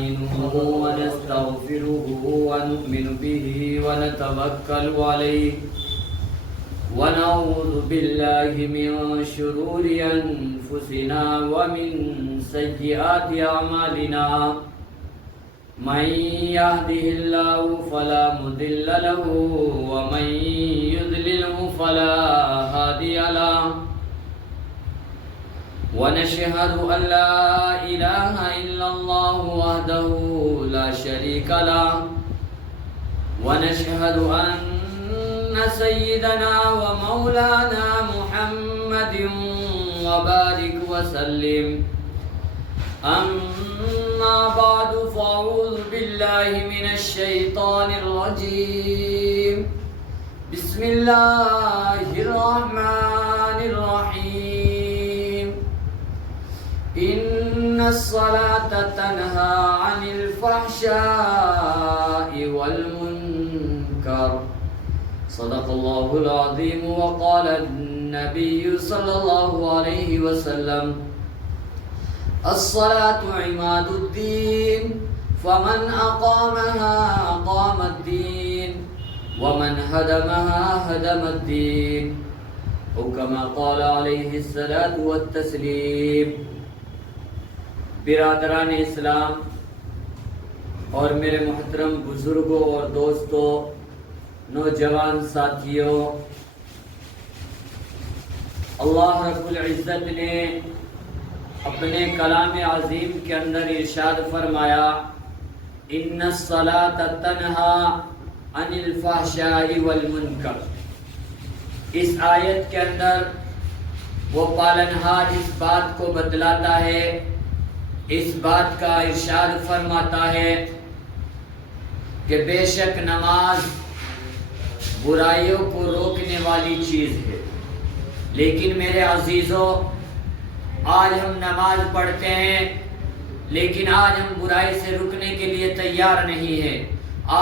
نستعينه ونستغفره ونؤمن به ونتوكل عليه ونعوذ بالله من شرور أنفسنا ومن سيئات أعمالنا من يهده الله فلا مضل له ومن يضلله فلا هادي له ونشهد أن لا إله إلا الله وحده لا شريك له ونشهد أن سيدنا ومولانا محمد وبارك وسلم أما بعد فأعوذ بالله من الشيطان الرجيم بسم الله الرحمن الرحيم إن الصلاة تنهى عن الفحشاء والمنكر صدق الله العظيم وقال النبي صلى الله عليه وسلم الصلاة عماد الدين فمن أقامها أقام الدين ومن هدمها هدم الدين أو كما قال عليه الصلاة والتسليم برادران اسلام اور میرے محترم بزرگوں اور دوستوں، نوجوان ساتھیوں، اللہ رب العزت نے اپنے کلام عظیم کے اندر ارشاد فرمایا ان الصلاۃ تنہا عن الفحشاء والمنکر۔ اس آیت کے اندر وہ پالنہار اس بات کو بتلاتا ہے، اس بات کا ارشاد فرماتا ہے کہ بے شک نماز برائیوں کو روکنے والی چیز ہے۔ لیکن میرے عزیزوں، آج ہم نماز پڑھتے ہیں لیکن آج ہم برائی سے رکنے کے لیے تیار نہیں ہیں۔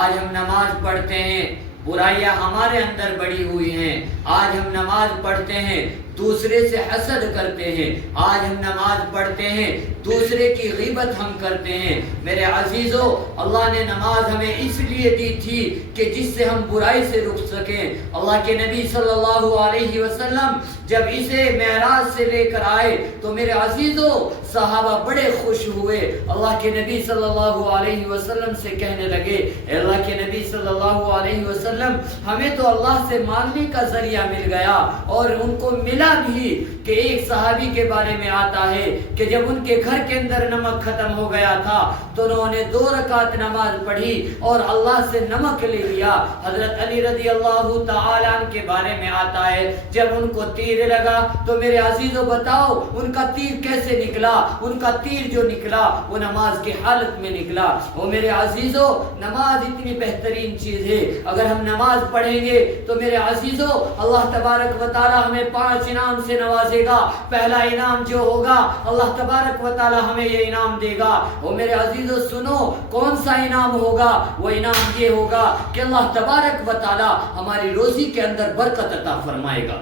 آج ہم نماز پڑھتے ہیں، برائیاں ہمارے اندر بڑھی ہوئی ہیں۔ آج ہم نماز پڑھتے ہیں، دوسرے سے حسد کرتے ہیں۔ آج ہم نماز پڑھتے ہیں، دوسرے کی غیبت ہم کرتے ہیں۔ میرے عزیزوں، اللہ نے نماز ہمیں اس لیے دی تھی کہ جس سے ہم برائی سے رک سکیں۔ اللہ کے نبی صلی اللہ علیہ وسلم جب اسے معراج سے لے کر آئے تو میرے عزیزوں صحابہ بڑے خوش ہوئے۔ اللہ کے نبی صلی اللہ علیہ وسلم سے کہنے لگے، اے اللہ کے نبی صلی اللہ علیہ وسلم، ہمیں تو اللہ سے ماننے کا ذریعہ مل گیا، اور ان کو ملا بھی کہ ایک صحابی کے بارے میں آتا ہے کہ جب ان کے گھر کے اندر نمک ختم ہو گیا تھا تو انہوں نے 2 رکعت نماز پڑھی اور اللہ سے نمک لے لیا۔ حضرت علی رضی اللہ تعالی عنہ کے بارے میں آتا ہے جب ان کو تیر لگا تو میرے عزیزوں بتاؤ ان کا تیر کیسے نکلا؟ ان کا تیر جو نکلا وہ نماز کی حالت میں نکلا۔ وہ میرے عزیزوں، نماز اتنی بہترین چیز ہے، اگر ہم نماز پڑھیں گے تو میرے عزیزوں اللہ تبارک و تعالی ہمیں 5 انعام سے نوازے گا۔ پہلا انعام جو ہوگا اللہ تبارک و تعالی ہمیں یہ انعام دے گا۔ وہ میرے عزیزوں سنو، کون سا انعام ہوگا؟ وہ انعام یہ ہوگا کہ اللہ تبارک و تعالی ہماری روزی کے اندر برکت عطا فرمائے گا۔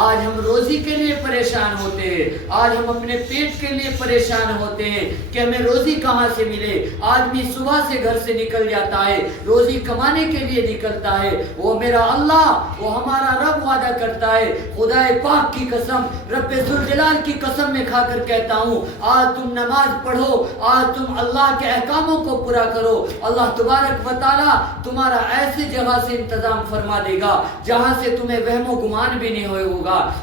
آج ہم روزی کے لیے پریشان ہوتے ہیں، آج ہم اپنے پیٹ کے لیے پریشان ہوتے ہیں کہ ہمیں روزی کہاں سے ملے۔ آدمی صبح سے گھر سے نکل جاتا ہے، روزی کمانے کے لیے نکلتا ہے۔ وہ میرا اللہ، وہ ہمارا رب وعدہ کرتا ہے، خدا پاک کی قسم، رب ذوالجلال کی قسم میں کھا کر کہتا ہوں، آج تم نماز پڑھو، آج تم اللہ کے احکاموں کو پورا کرو، اللہ تبارک و تعالی تمہارا ایسی جگہ سے انتظام فرما دے گا جہاں سے تمہیں وہم و گمان بھی نہیں ہوئے۔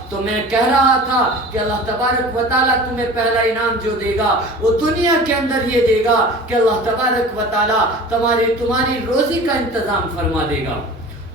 تو میں کہہ رہا تھا کہ اللہ تبارک و تعالیٰ تمہیں پہلا انعام جو دے گا وہ دنیا کے اندر یہ دے گا کہ اللہ تبارک و تعالیٰ تمہاری روزی کا انتظام فرما دے گا۔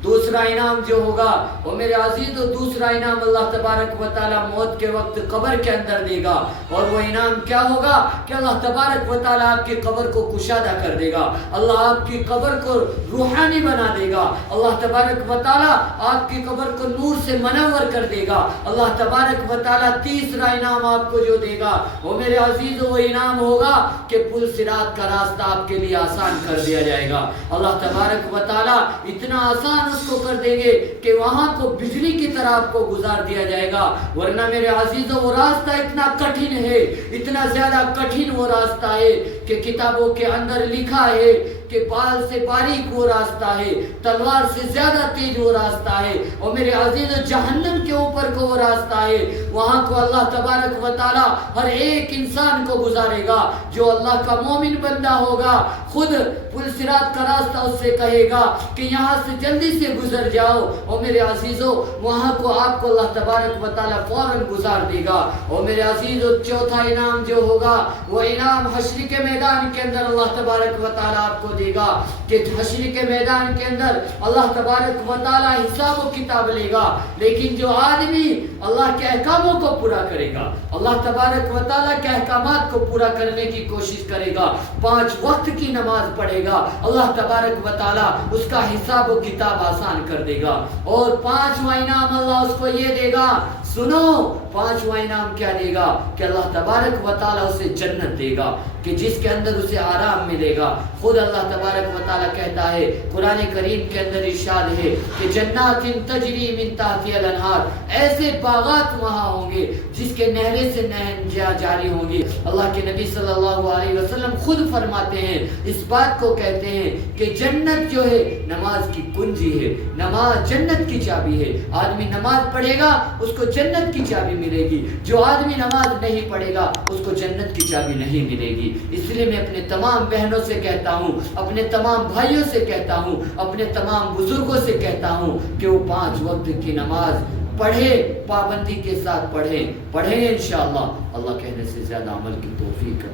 دوسرا انعام جو ہوگا وہ میرے عزیزو، دوسرا انعام اللہ تبارک و تعالیٰ موت کے وقت قبر کے اندر دے گا، اور وہ انعام کیا ہوگا کہ اللہ تبارک و تعالیٰ آپ کی قبر کو کشادہ کر دے گا، اللہ آپ کی قبر کو روحانی بنا دے گا، اللہ تبارک و تعالیٰ آپ کی قبر کو نور سے منور کر دے گا، اللہ تبارک و تعالیٰ تیسرا انعام آپ کو جو دے گا وہ میرے عزیزو وہ انعام ہوگا کہ پل صراط کا راستہ آپ کے لیے آسان کر دیا جائے گا۔ اللہ تبارک و تعالیٰ اتنا آسان اس کو کر دیں گے کہ وہاں کو بجلی کی طرح آپ کو گزار دیا جائے گا. ورنہ میرے عزیزوں وہ راستہ اتنا کٹھن ہے, اتنا زیادہ کٹھن وہ راستہ ہے کہ کتابوں کے اندر لکھا ہے کہ بال سے باریک وہ راستہ ہے, تلوار سے زیادہ تیز وہ راستہ ہے. اور میرے عزیز جہنم کے اوپر کو وہ راستہ ہے, وہاں کو اللہ تبارک و تعالی ہر ایک انسان کو گزارے گا. جو اللہ کا مومن بندہ ہوگا خود پل صراط کا راستہ اس سے کہے گا کہ یہاں سے جلدی سے گزر جاؤ. اور میرے عزیزوں وہاں کو آپ کو اللہ تبارک و تعالی فوراً گزار دے گا. اور میرے عزیزوں چوتھا انعام جو ہوگا وہ انعام حشر کے میدان کے اندر اللہ تبارک و تعالی آپ کو دے گا کہ حشر کے میدان کے اندر اللہ تبارک و تعالی حساب و کتاب لے گا. لیکن جو آدمی اللہ کے احکاموں کو پورا کرے گا, اللہ تبارک و تعالی کے احکامات کو پورا کرنے کی کوشش کرے گا, 5 وقت کی نماز پڑھے گا, اللہ تبارک و تعالی اس کا حساب و کتاب آسان کر دے گا. اور 5واں انعام اللہ اس کو یہ دے گا, سنو 5واں انعام کیا دے گا کہ اللہ تبارک و تعالی اسے جنت دے گا کہ جس کے اندر اسے آرام ملے گا. خود اللہ تبارک و تعالی کہتا ہے قرآن کریم کے اندر ارشاد ہے کہ جنات تجری من تحتها الانہار, ایسے باغات وہاں ہوں گے جس کے نہریں سے نہر جاری ہوں گی. اللہ کے نبی صلی اللہ علیہ وسلم خود فرماتے ہیں, اس بات کو کہتے ہیں کہ جنت جو ہے نماز کی کنجی ہے, نماز جنت کی چابی ہے. آدمی نماز پڑھے گا اس کو جنت کی چابی ملے گی, جو آدمی نماز نہیں پڑھے گا اس کو جنت کی چابی نہیں ملے گی. اس لیے میں اپنے تمام بہنوں سے کہتا ہوں, اپنے تمام بھائیوں سے کہتا ہوں, اپنے تمام بزرگوں سے کہتا ہوں کہ وہ 5 وقت کی نماز پڑھے, پابندی کے ساتھ پڑھیں انشاءاللہ. اللہ کہنے سے زیادہ عمل کی توفیق